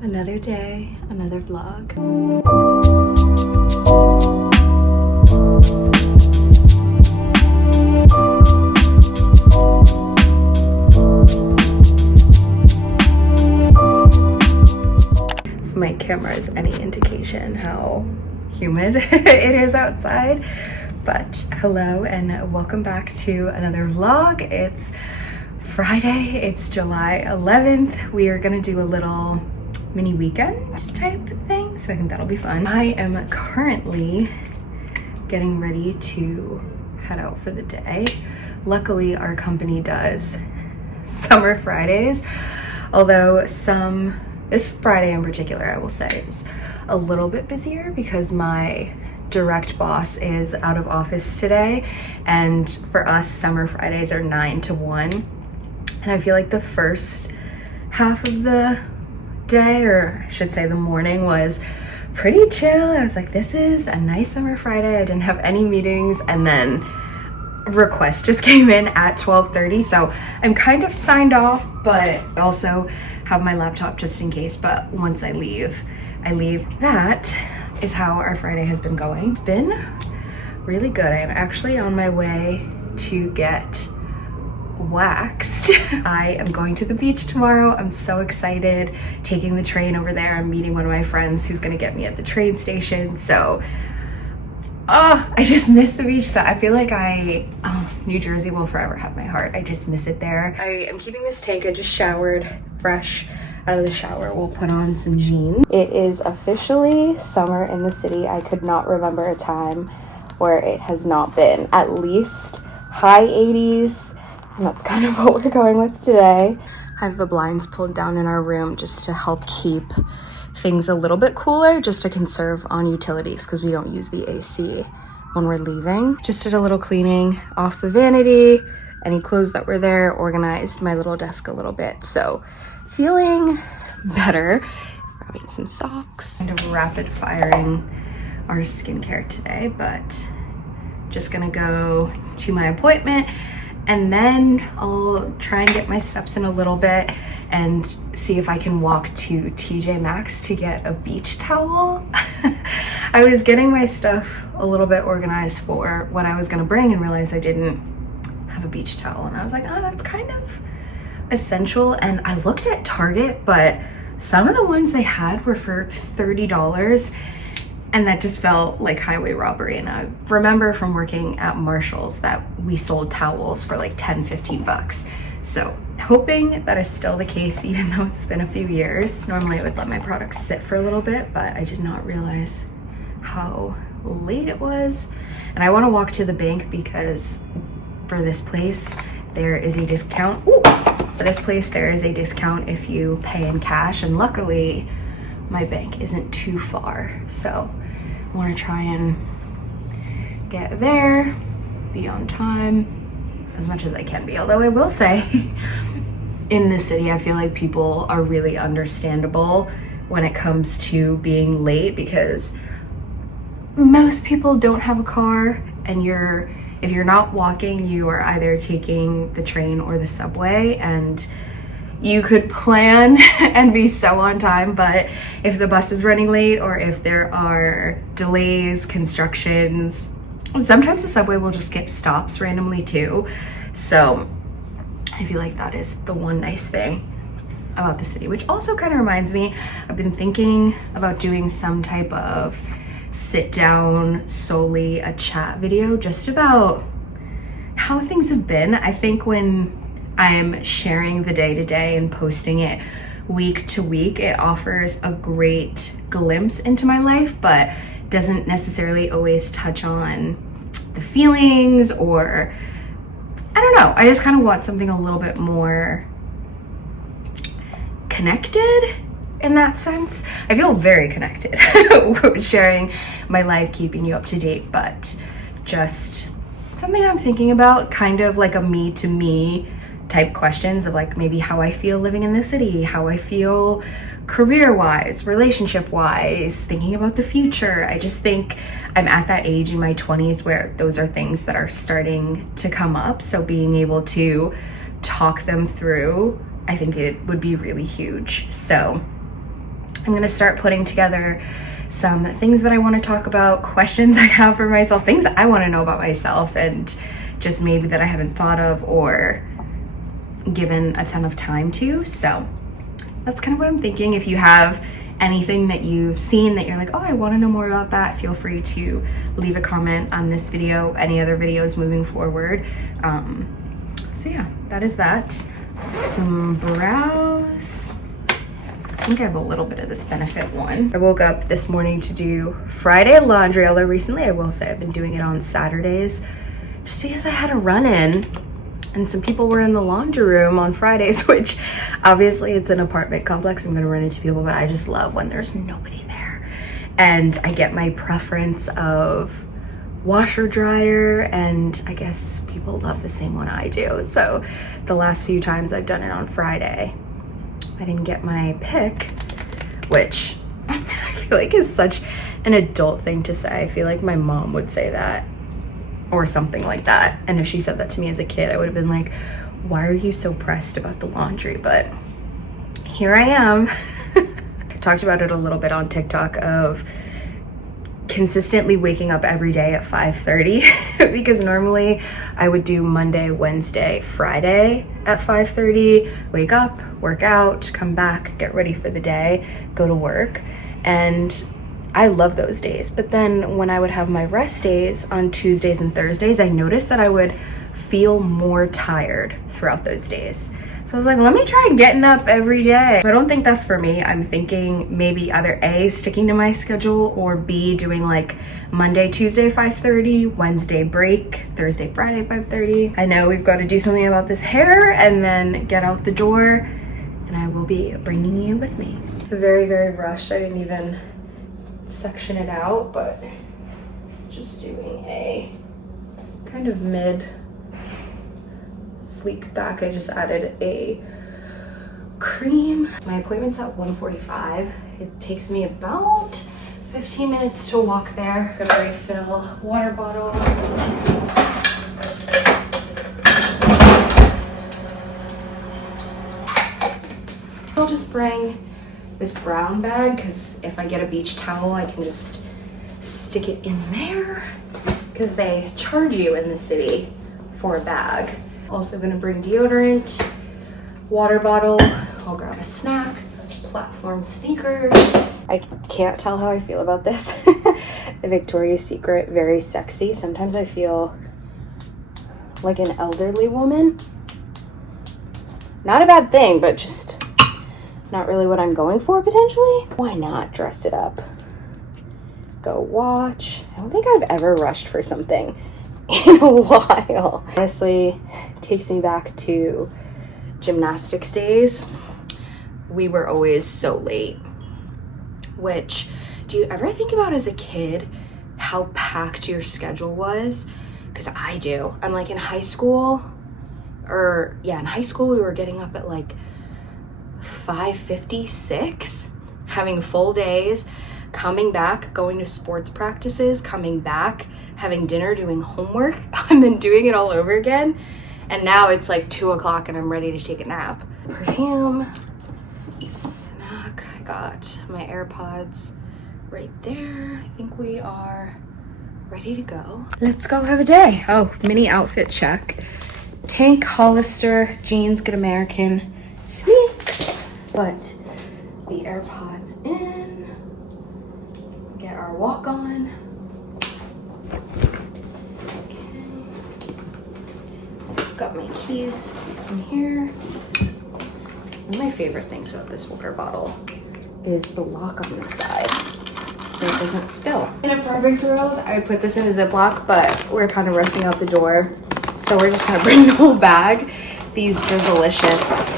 Another day, another vlog. If my camera is any indication how humid it is outside. But hello and welcome back to another vlog. It's Friday, it's July 11th. We are gonna do a little mini weekend type thing, so I think that'll be fun. I am currently getting ready to head out for the day. Luckily, our company does summer Fridays, although this Friday in particular, I will say, is a little bit busier because my direct boss is out of office today, and for us, summer Fridays are 9 to 1, and I feel like the first half of the day, or I should say the morning, was pretty chill. I was like, this is a nice summer Friday. I didn't have any meetings, and then request just came in at 12:30, so I'm kind of signed off, but I also have my laptop just in case. But once I leave. That is how our Friday has been going. It's been really good. I am actually on my way to get waxed. I am going to the beach tomorrow. I'm so excited, taking the train over there. I'm meeting one of my friends who's gonna get me at the train station. So I just miss the beach. So I feel like New Jersey will forever have my heart. I just miss it there. I am keeping this tank. I just showered fresh out of the shower. We'll put on some jeans. It is officially summer in the city. I could not remember a time where it has not been at least high 80s. And that's kind of what we're going with today. I have the blinds pulled down in our room just to help keep things a little bit cooler, just to conserve on utilities because we don't use the AC when we're leaving. Just did a little cleaning off the vanity, any clothes that were there, organized my little desk a little bit. So feeling better. Grabbing some socks. Kind of rapid firing our skincare today, but just gonna go to my appointment. And then I'll try and get my steps in a little bit and see if I can walk to TJ Maxx to get a beach towel. I was getting my stuff a little bit organized for what I was gonna bring and realized I didn't have a beach towel. And I was like, oh, that's kind of essential. And I looked at Target, but some of the ones they had were for $30. And that just felt like highway robbery. And I remember from working at Marshall's that we sold towels for like 10, 15 bucks. So hoping that is still the case, even though it's been a few years. Normally I would let my products sit for a little bit, but I did not realize how late it was. And I want to walk to the bank because for this place, there is a discount. Ooh! For this place, there is a discount if you pay in cash. And luckily, my bank isn't too far, so I want to try and get there, be on time as much as I can be. Although I will say, in the city, I feel like people are really understandable when it comes to being late because most people don't have a car, and if you're not walking, you are either taking the train or the subway, and you could plan and be so on time, but if the bus is running late or if there are delays, constructions, sometimes the subway will just skip stops randomly too. So I feel like that is the one nice thing about the city, which also kind of reminds me, I've been thinking about doing some type of sit down, solely a chat video just about how things have been. I think when I'm sharing the day-to-day and posting it week to week, it offers a great glimpse into my life, but doesn't necessarily always touch on the feelings, or I don't know. I just kind of want something a little bit more connected in that sense. I feel very connected sharing my life, keeping you up to date, but just something I'm thinking about, kind of like a me to me type questions of like maybe how I feel living in the city, how I feel career-wise, relationship-wise, thinking about the future. I just think I'm at that age in my 20s where those are things that are starting to come up. So being able to talk them through, I think it would be really huge. So I'm gonna start putting together some things that I want to talk about, questions I have for myself, things I want to know about myself, and just maybe that I haven't thought of or given a ton of time to. So that's kind of what I'm thinking. If you have anything that you've seen that you're like, oh, I want to know more about that, feel free to leave a comment on this video, any other videos moving forward. So yeah, that is that. Some brows. I think I have a little bit of this Benefit one. I woke up this morning to do Friday laundry, although recently I will say I've been doing it on Saturdays just because I had a run-in and some people were in the laundry room on Fridays, which obviously it's an apartment complex. I'm gonna run into people, but I just love when there's nobody there. And I get my preference of washer dryer, and I guess people love the same one I do. So the last few times I've done it on Friday, I didn't get my pick, which I feel like is such an adult thing to say. I feel like my mom would say that or something like that. And if she said that to me as a kid, I would have been like, why are you so pressed about the laundry? But here I am. I talked about it a little bit on TikTok of consistently waking up every day at 5:30 because normally I would do Monday, Wednesday, Friday at 5:30, wake up, work out, come back, get ready for the day, go to work. And I love those days. But then when I would have my rest days on Tuesdays and Thursdays, I noticed that I would feel more tired throughout those days. So I was like, let me try getting up every day. So I don't think that's for me. I'm thinking maybe either A, sticking to my schedule, or B, doing like Monday, Tuesday, 5:30, Wednesday break, Thursday, Friday, 5:30. I know we've got to do something about this hair and then get out the door, and I will be bringing you with me. Very, very rushed. I didn't even section it out, but just doing a kind of mid sleek back. I just added a cream. My appointment's at 1:45. It takes me about 15 minutes to walk there. Gonna refill water bottle. I'll just bring this brown bag because if I get a beach towel, I can just stick it in there because they charge you in the city for a bag. Also gonna bring deodorant, water bottle, I'll grab a snack, platform sneakers. I can't tell how I feel about this. The Victoria's Secret, very sexy. Sometimes I feel like an elderly woman. Not a bad thing, but just not really what I'm going for potentially. Why not dress it up? Go watch. I don't think I've ever rushed for something in a while. Honestly, takes me back to gymnastics days. We were always so late, which, do you ever think about as a kid how packed your schedule was? Because I do. I'm like in high school, in high school we were getting up at like 5:56, having full days, coming back, going to sports practices, coming back, having dinner, doing homework, and then doing it all over again. And now it's like 2 o'clock and I'm ready to take a nap. Perfume, snack, I got my AirPods right there. I think we are ready to go. Let's go have a day. Oh, mini outfit check. Tank, Hollister, jeans, Good American, sneaks. Put the AirPods in, get our walk on. Got my keys in here. One of my favorite things about this water bottle is the lock on the side so it doesn't spill. In a perfect world, I would put this in a Ziploc, but we're kind of rushing out the door, so we're just gonna bring the whole bag. These Drizzlicious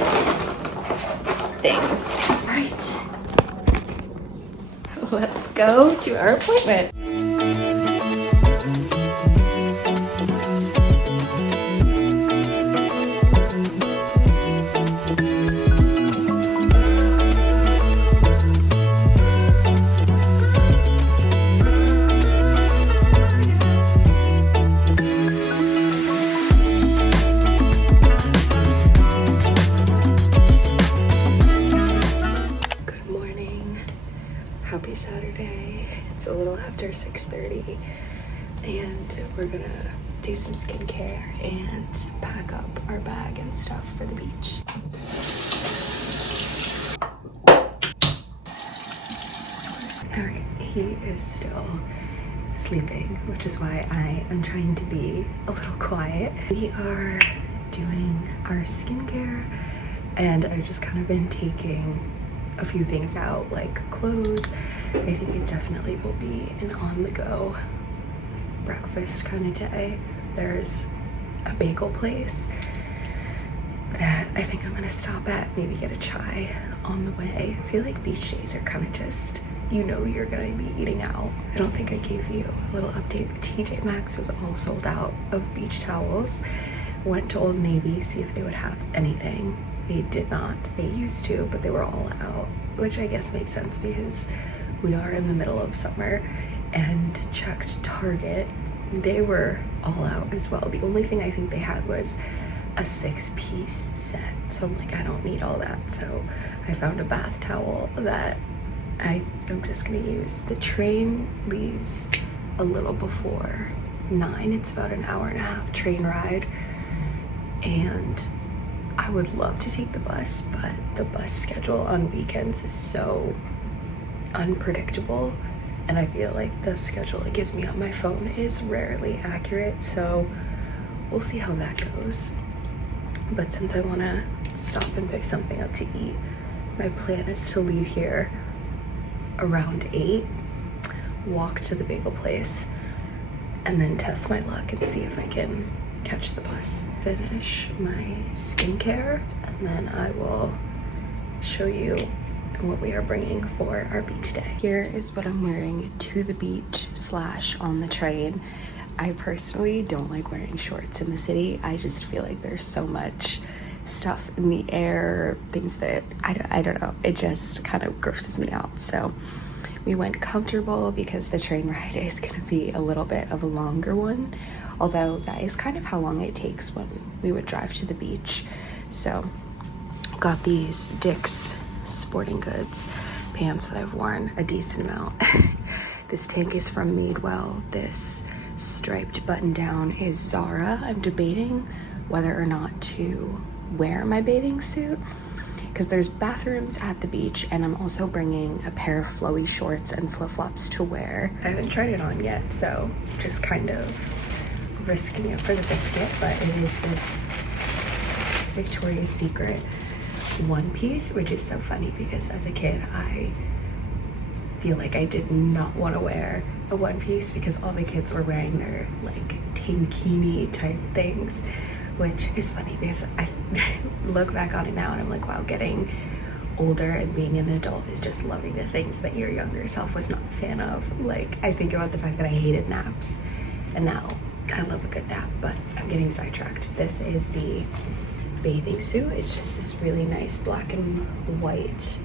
things. All right, let's go to our appointment. Happy Saturday. It's a little after 6:30 and we're gonna do some skincare and pack up our bag and stuff for the beach. All right, he is still sleeping, which is why I am trying to be a little quiet. We are doing our skincare and I've just kind of been taking a few things out, like clothes. I think it definitely will be an on-the-go breakfast kind of day. There's a bagel place that I think I'm gonna stop at, maybe get a chai on the way. I feel like beach days are kind of just, you know, you're gonna be eating out. I don't think I gave you a little update, but TJ Maxx was all sold out of beach towels. Went to Old Navy, see if they would have anything. They did not. They used to, but they were all out, which I guess makes sense because we are in the middle of summer. And checked Target, they were all out as well. The only thing I think they had was a 6-piece set. So I'm like, I don't need all that. So I found a bath towel that I'm just gonna use. The train leaves a little before 9. It's about an hour-and-a-half train ride. And I would love to take the bus, but the bus schedule on weekends is so unpredictable. And I feel like the schedule it gives me on my phone is rarely accurate. So we'll see how that goes. But since I wanna stop and pick something up to eat, my plan is to leave here around 8, walk to the bagel place, and then test my luck and see if I can catch the bus. Finish my skincare, and then I will show you what we are bringing for our beach day. Here is what I'm wearing to the beach / on the train. I personally don't like wearing shorts in the city. I just feel like there's so much stuff in the air, things that I don't know, it just kind of grosses me out. So we went comfortable because the train ride is gonna be a little bit of a longer one, although that is kind of how long it takes when we would drive to the beach. So got these Dick's Sporting Goods pants that I've worn a decent amount. This tank is from Madewell. This striped button down is Zara. I'm debating whether or not to wear my bathing suit because there's bathrooms at the beach, and I'm also bringing a pair of flowy shorts and flip-flops to wear. I haven't tried it on yet, so just kind of risking it for the biscuit, but it is this Victoria's Secret one piece, which is so funny because as a kid I feel like I did not want to wear a one piece because all the kids were wearing their like tankini type things, which is funny because I look back on it now and I'm like, wow, getting older and being an adult is just loving the things that your younger self was not a fan of. Like, I think about the fact that I hated naps and now I love a good nap, but I'm getting sidetracked. This is the bathing suit. It's just this really nice black and white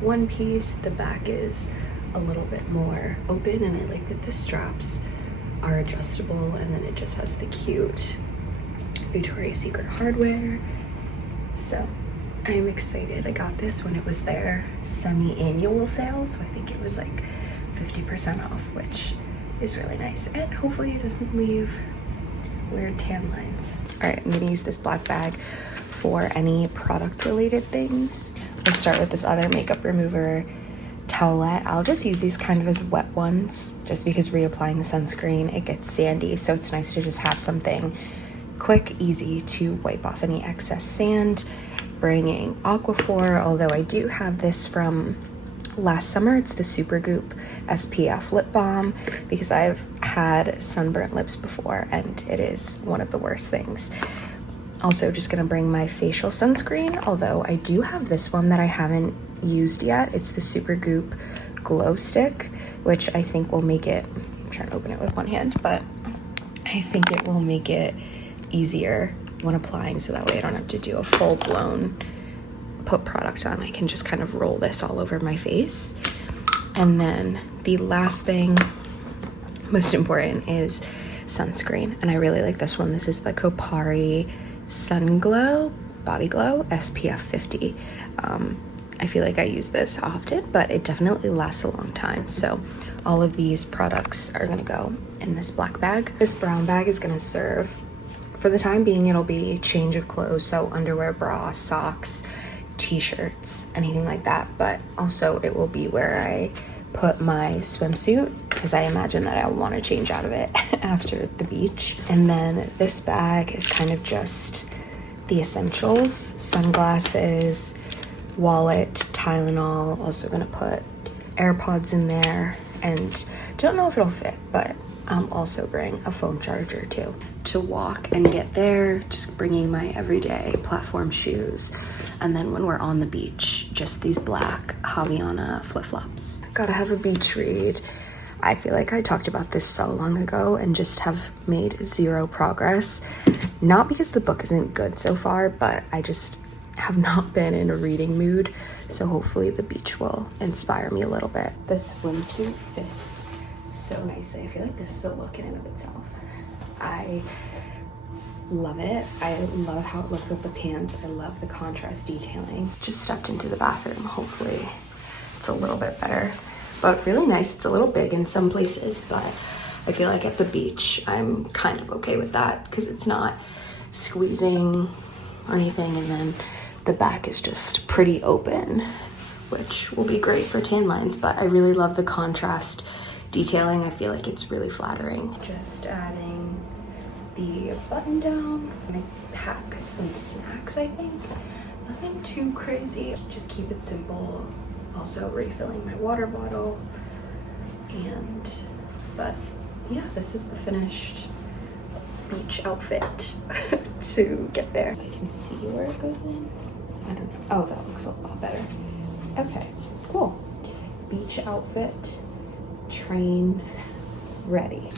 one piece. The back is a little bit more open and I like that the straps are adjustable, and then it just has the cute Victoria's Secret hardware. So I'm excited. I got this when it was their semi-annual sale, so I think it was like 50% off, which is really nice, and hopefully it doesn't leave weird tan lines. All right, I'm gonna use this black bag for any product related things. We'll start with this other makeup remover towelette. I'll just use these kind of as wet ones just because reapplying the sunscreen, it gets sandy, so it's nice to just have something quick, easy to wipe off any excess sand. Bringing Aquaphor, although I do have this from last summer. It's the Supergoop SPF lip balm because I've had sunburnt lips before and it is one of the worst things. Also just gonna bring my facial sunscreen, although I do have this one that I haven't used yet. It's the Supergoop Glow Stick, which I think will make it, I'm trying to open it with one hand, but I think it will make it easier when applying, so that way I don't have to do a full-blown put product on. I can just kind of roll this all over my face. And then the last thing, most important, is sunscreen, and I really like this one. This is the Kopari Sun Glow Body Glow SPF 50. I feel like I use this often, but it definitely lasts a long time. So all of these products are gonna go in this black bag. This brown bag is gonna serve, for the time being, it'll be change of clothes, so underwear, bra, socks, t-shirts, anything like that. But also it will be where I put my swimsuit, because I imagine that I'll want to change out of it after the beach. And then this bag is kind of just the essentials: sunglasses, wallet, Tylenol. Also gonna put AirPods in there, and don't know if it'll fit, but I'll also bring a phone charger too. To walk and get there, just bringing my everyday platform shoes. And then when we're on the beach, just these black Havaiana flip-flops. Gotta have a beach read. I feel like I talked about this so long ago and just have made zero progress. Not because the book isn't good so far, but I just have not been in a reading mood. So hopefully the beach will inspire me a little bit. The swimsuit fits so nicely. I feel like this is a look in and of itself. I love it. I love how it looks with the pants. I love the contrast detailing. Just stepped into the bathroom. Hopefully it's a little bit better, but really nice. It's a little big in some places, but I feel like at the beach I'm kind of okay with that because it's not squeezing or anything. And then the back is just pretty open, which will be great for tan lines, but I really love the contrast detailing. I feel like it's really flattering. Just adding the button down. I'm gonna pack some snacks, I think. Nothing too crazy. Just keep it simple. Also refilling my water bottle. But yeah, this is the finished beach outfit to get there. I can see where it goes in. I don't know. Oh, that looks a lot better. Okay, cool. Beach outfit, train ready.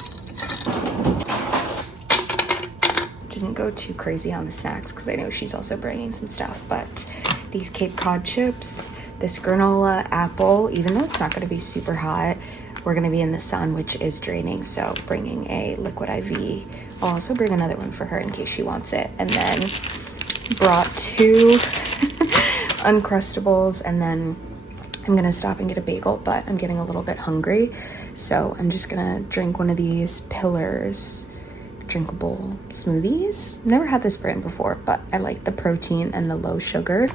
Didn't go too crazy on the snacks because I know she's also bringing some stuff, but these Cape Cod chips, this granola, apple, even though it's not going to be super hot, we're going to be in the sun, which is draining, so bringing a liquid IV. I'll also bring another one for her in case she wants it. And then brought 2 Uncrustables, and then I'm gonna stop and get a bagel, but I'm getting a little bit hungry, so I'm just gonna drink one of these Pillars drinkable smoothies. Never had this brand before, but I like the protein and the low sugar.